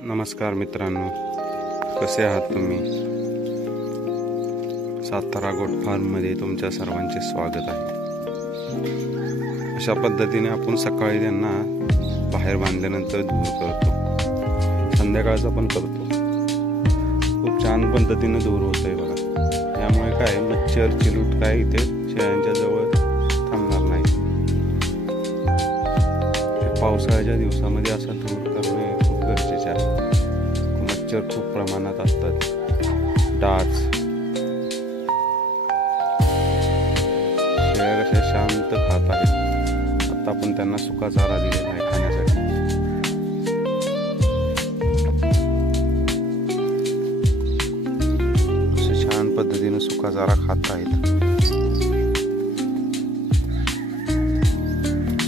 नमस्कार मित्रांनो, कसे आहात तुम्ही? सातारा गोट फार्ममध्ये तुमच्या सर्वांचे स्वागत आहे। अशा पद्धतीने आपण सकाळी त्यांना बाहेर बांधल्यानंतर दूर करतो, संध्याकाळचा पण करतो। खूप छान पद्धतीने दूर होतंय बघा। यामुळे काय मच्छर चिलूट काय इथे शेळ्यांच्या जवळ थांबणार नाही। पावसाळ्याच्या दिवसामध्ये असा दूर करणे खूप गरजेचे आहे। मच्छर खूप प्रमाणात असतात, डास। शेळ्या कशा शांत खात आहेत। आता आपण त्यांना सुका चारा दिलेला आहे खाण्यासाठी। छान पद्धतीने सुका चारा खात आहेत।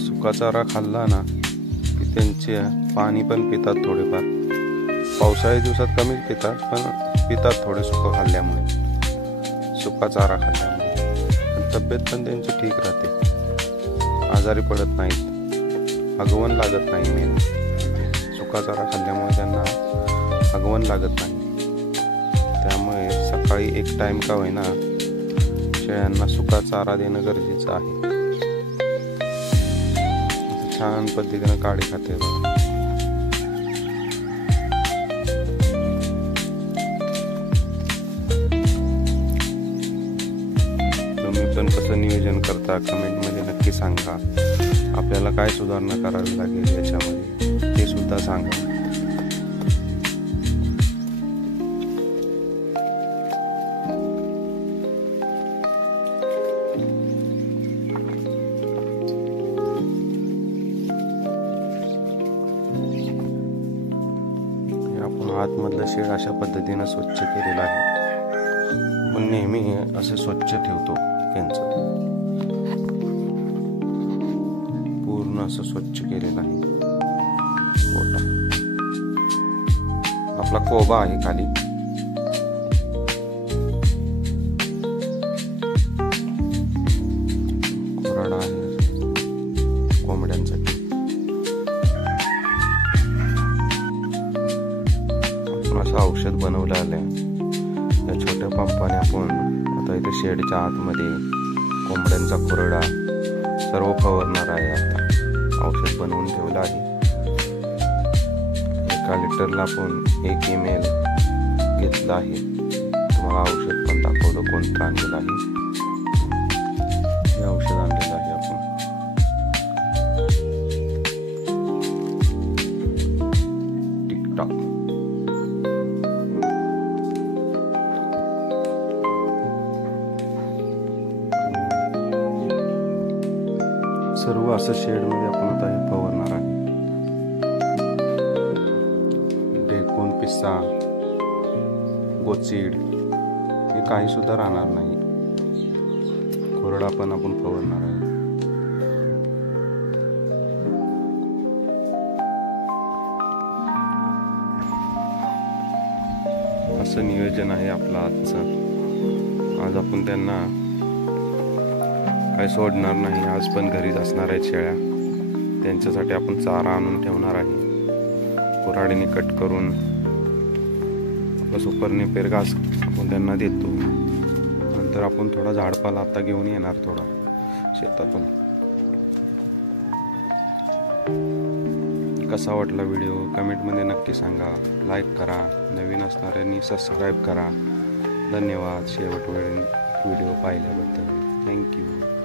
सुका चारा खाल्ला ना की त्यांचे पाणी पण पितात थोडेफार। पावसाळ्याच्या दिवसात कमी पितात थोडे सुका खाल्ल्यामुळे, सुका चारा खाल्ल्यामुळे तब्येत पण त्यांची ठीक राहते, आजारी पडत नाहीत, हगवण लागत नाही। मेन सुका चारा खाल्ल्यामुळे त्यांना हगवण लागत नाही। त्यामुळे सकाळी एक टाइम का होईना शेळ्यांना सुका चारा देणं गरजेचं आहे। छान पद्धतीने काडी खाते बघा। तुम्ही पण कसं नियोजन करता कमेंट मध्ये नक्की सांगा। आपल्याला काय सुधारणा करावी लागेल याच्यामध्ये ते सुद्धा सांगा। आपण आतमधलं शेड अशा पद्धतीने स्वच्छ केलेलं आहे। पण नेहमी असे स्वच्छ ठेवतो त्यांचं, पूर्ण असं स्वच्छ केलेलं आहे। आपला कोबा आहे खाली, कोरडा आहे कोंबड्यांसाठी। असं औषध बनवलं आलंय या छोट्या पंपाने। आपण आता इथे शेडच्या आतमध्ये कोंबड्यांचा खुरडा सर्व फवारणार आहे। आता औषध बनवून ठेवलं आहे। 1 लिटरला आपण 1 ml घेतलं आहे। तुम्हाला औषध पण दाखवलं कोणतं आणलेलं आहे। हे औषध आणलेलं आहे आपण। टिकटॉक सर्व असं शेड मध्ये आपण आता हे फवारणार आहे। ढेकून, पिस्सा, गोचीड हे काही सुद्धा राहणार नाही। कोरडा पण आपण फवारणार आहे। असं नियोजन आहे आपलं आजचं। आज आपण त्यांना काय सोडणार नाही, आज पण घरीच असणार आहेत शेळ्या। त्यांच्यासाठी आपण चारा आणून ठेवणार आहे। कुऱ्हाडीने कट करून सुपर नेपियर घास आपण त्यांना देतो। नंतर आपण थोडा झाडपाला आता घेऊन येणार थोडा शेतातून। कसा वाटला व्हिडिओ कमेंटमध्ये नक्की सांगा। लाईक करा, नवीन असणाऱ्यांनी सबस्क्राईब करा। धन्यवाद शेवटपर्यंत व्हिडिओ पाहिल्याबद्दल। थँक्यू।